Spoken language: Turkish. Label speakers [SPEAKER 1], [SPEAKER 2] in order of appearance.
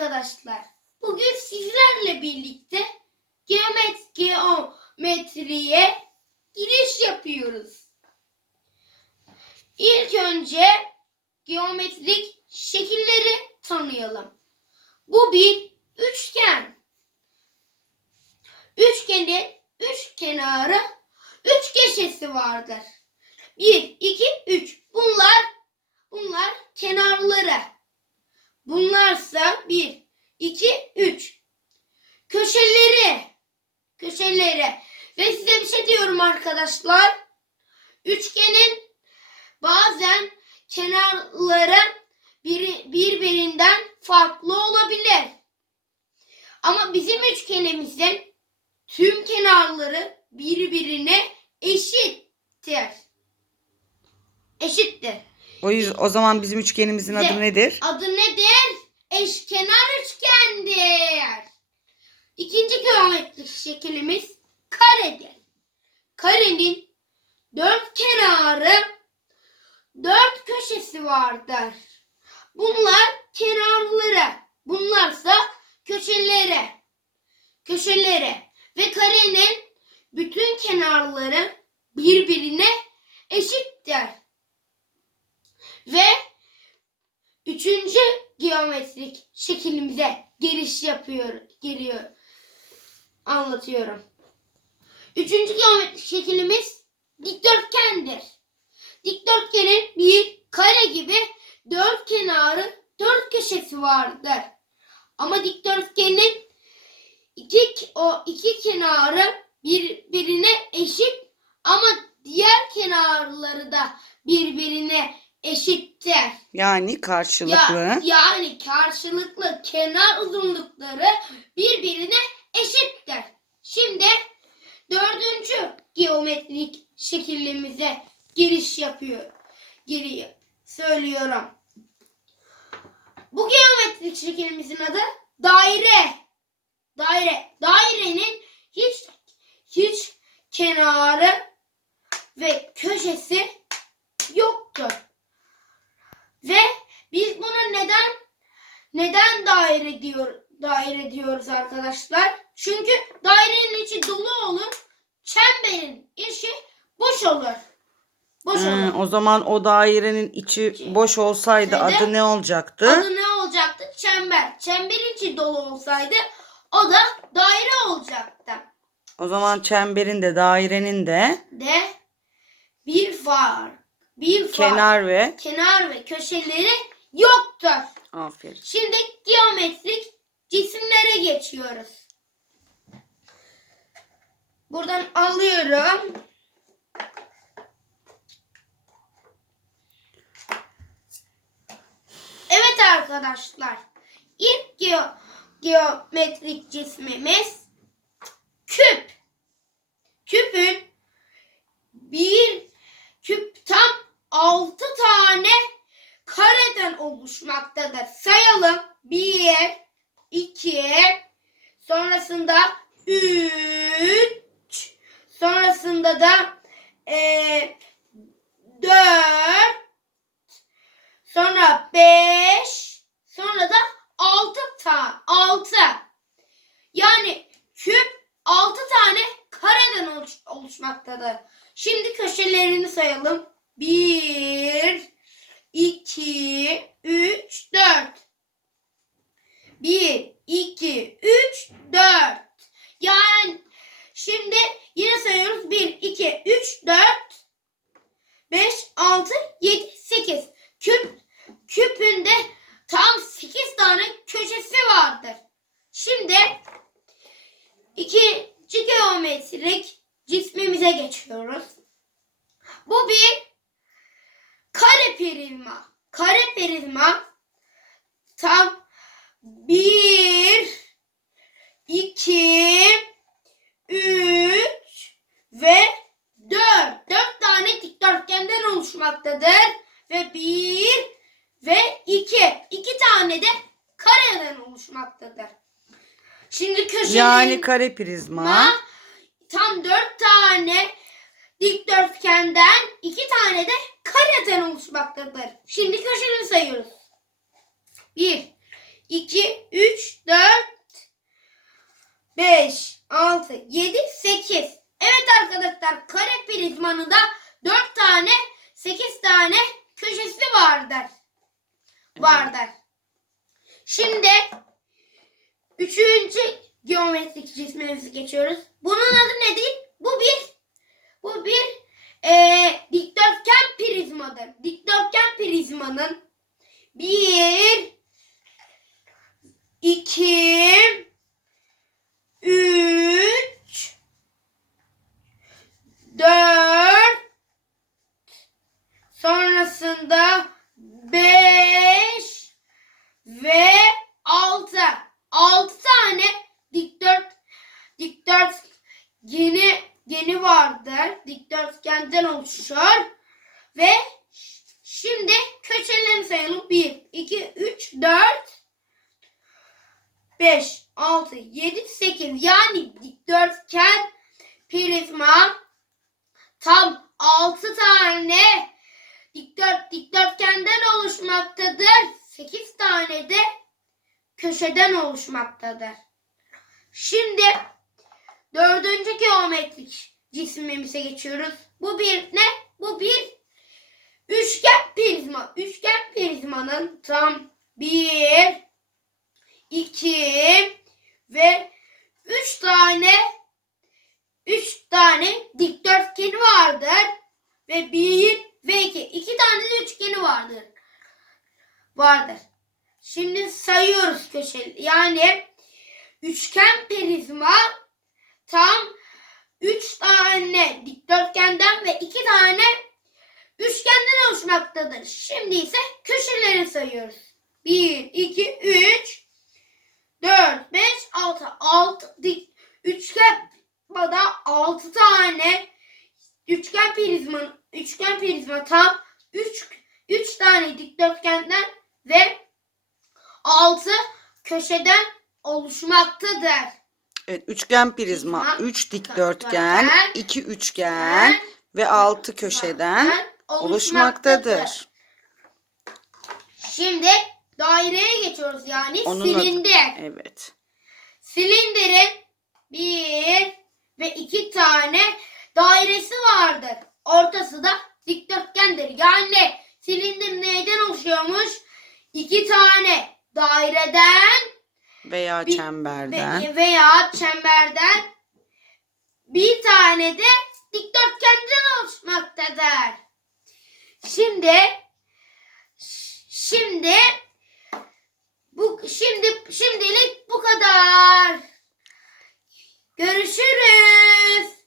[SPEAKER 1] arkadaşlar. Bugün sizlerle birlikte geomet geometriye giriş yapıyoruz. İlk önce geometrik şekilleri tanıyalım. Bu bir üçgen. Üçgenin üç kenarı, üç köşesi vardır. Bir, iki, üç. Bunlar, bunlar kenarları. Bunlarsa bir, iki, üç. Köşeleri, köşeleri. Ve size bir şey diyorum arkadaşlar. Üçgenin bazen kenarları biri, birbirinden farklı olabilir. Ama bizim üçgenimizin tüm kenarları birbirine eşittir. Eşittir.
[SPEAKER 2] O yüzden o zaman bizim üçgenimizin adı nedir?
[SPEAKER 1] Adı nedir? Eşkenar üçgendir. İkinci geometrik şeklimiz karedir. Karenin dört kenarı, dört köşesi vardır. Bunlar kenarları, bunlarsa köşeleri. Köşeleri ve karenin bütün kenarları birbirine eşittir. Ve Üçüncü geometrik şeklimize giriş yapıyor, giriyor. Anlatıyorum. Üçüncü geometrik şeklimiz dikdörtgendir. Dikdörtgenin bir kare gibi dört kenarı, dört köşesi vardır. Ama dikdörtgenin iki, o iki kenarı birbirine eşit ama diğer kenarları da birbirine eşittir.
[SPEAKER 2] Yani karşılıklı.
[SPEAKER 1] Ya, yani karşılıklı kenar uzunlukları birbirine eşittir. Şimdi dördüncü geometrik şekilimize giriş yapıyor. Giriyor. Söylüyorum. Bu geometrik şeklimizin adı daire. Daire. Dairenin hiç hiç kenarı ve köşesi yoktur. Ve biz buna neden neden daire diyor daire diyoruz arkadaşlar? Çünkü dairenin içi dolu olur, çemberin içi boş olur. Boş
[SPEAKER 2] Hı,
[SPEAKER 1] olur.
[SPEAKER 2] o zaman o dairenin içi boş olsaydı
[SPEAKER 1] Şöyle.
[SPEAKER 2] adı ne olacaktı?
[SPEAKER 1] Adı ne olacaktı? Çember. Çemberin içi dolu olsaydı o da daire olacaktı.
[SPEAKER 2] O zaman çemberin de dairenin de
[SPEAKER 1] De bir far, bir far,
[SPEAKER 2] kenar ve
[SPEAKER 1] kenar ve köşeleri yoktur.
[SPEAKER 2] aferin.
[SPEAKER 1] Şimdi geometrik cisimlere geçiyoruz. Buradan alıyorum. Evet arkadaşlar. İlk geo- geometrik cismimiz küp. Küpün bir küp tam altı tane kareden oluşmaktadır. Sayalım. 1, 2, sonrasında 3, sonrasında da e, 4, sonra 5, sonra da 6 ta 6. Yani küp 6 tane kareden oluş- oluşmaktadır. Şimdi köşelerini sayalım. 1, 2, 3, 4. 1, 2, 3, 4. Yani şimdi yine sayıyoruz. 1, 2, 3, 4, 5, 6, 7, 8. Küp, küpünde tam 8 tane köşesi vardır. Şimdi ikinci geometrik 2, 3 ve 4. 4 tane dikdörtgenden oluşmaktadır. Ve 1 ve 2. 2 tane de kareden oluşmaktadır. Şimdi köşenin
[SPEAKER 2] yani kare prizma
[SPEAKER 1] tam 4 tane dikdörtgenden 2 tane de kareden oluşmaktadır. Şimdi köşeleri sayıyoruz. 1 2 3 4 5, 6, 7, 8. Evet arkadaşlar kare prizmanın da 4 tane 8 tane köşesi vardır. Vardır. Şimdi üçüncü geometrik cismimize geçiyoruz. Bunun adı nedir? Bu bir bu bir eee dikdörtgen prizmadır. Dikdörtgen prizmanın bir, iki, üç, dört, sonrasında beş ve altı. Altı tane dikdört dikdörtgeni geni vardır. Dikdörtgenden oluşur. Ve şimdi köşelerini sayalım. 1, 2, 3, 4, 5, 6, 7, 8. Yani dikdörtgen prizma tam 6 tane dikdört, dikdörtgenden oluşmaktadır. 8 tane de köşeden oluşmaktadır. Şimdi dördüncü geometrik cismimize geçiyoruz. Bu bir ne? Bu bir üçgen prizma. Üçgen prizmanın tam bir, iki ve üç tane üç tane dikdörtgeni vardır. Ve bir ve iki. iki tane de üçgeni vardır. Vardır. Şimdi sayıyoruz köşeli. Yani üçgen prizma tam 3 tane dikdörtgenden ve 2 tane oluşmaktadır. Şimdi ise köşeleri sayıyoruz. 1, 2, 3, 4, 5, 6. 6 dik üçgen da 6 tane üçgen prizma üçgen prizma tam 3 3 tane dikdörtgenden ve 6 köşeden oluşmaktadır.
[SPEAKER 2] Evet, üçgen prizma,
[SPEAKER 1] Prizma,
[SPEAKER 2] 3 dikdörtgen,
[SPEAKER 1] dikdörtgen,
[SPEAKER 2] 2 üçgen ve 6 köşeden oluşmaktadır.
[SPEAKER 1] Şimdi daireye geçiyoruz yani
[SPEAKER 2] Onun
[SPEAKER 1] silindir.
[SPEAKER 2] Evet.
[SPEAKER 1] Silindirin bir ve iki tane dairesi vardır. Ortası da dikdörtgendir. Yani silindir neyden oluşuyormuş? İki tane daireden
[SPEAKER 2] Veya
[SPEAKER 1] Bir-
[SPEAKER 2] çemberden.
[SPEAKER 1] ve- veya çemberden bir tane de dikdörtgenden oluşmaktadır. Şimdi şimdi bu şimdi şimdilik bu kadar. Görüşürüz.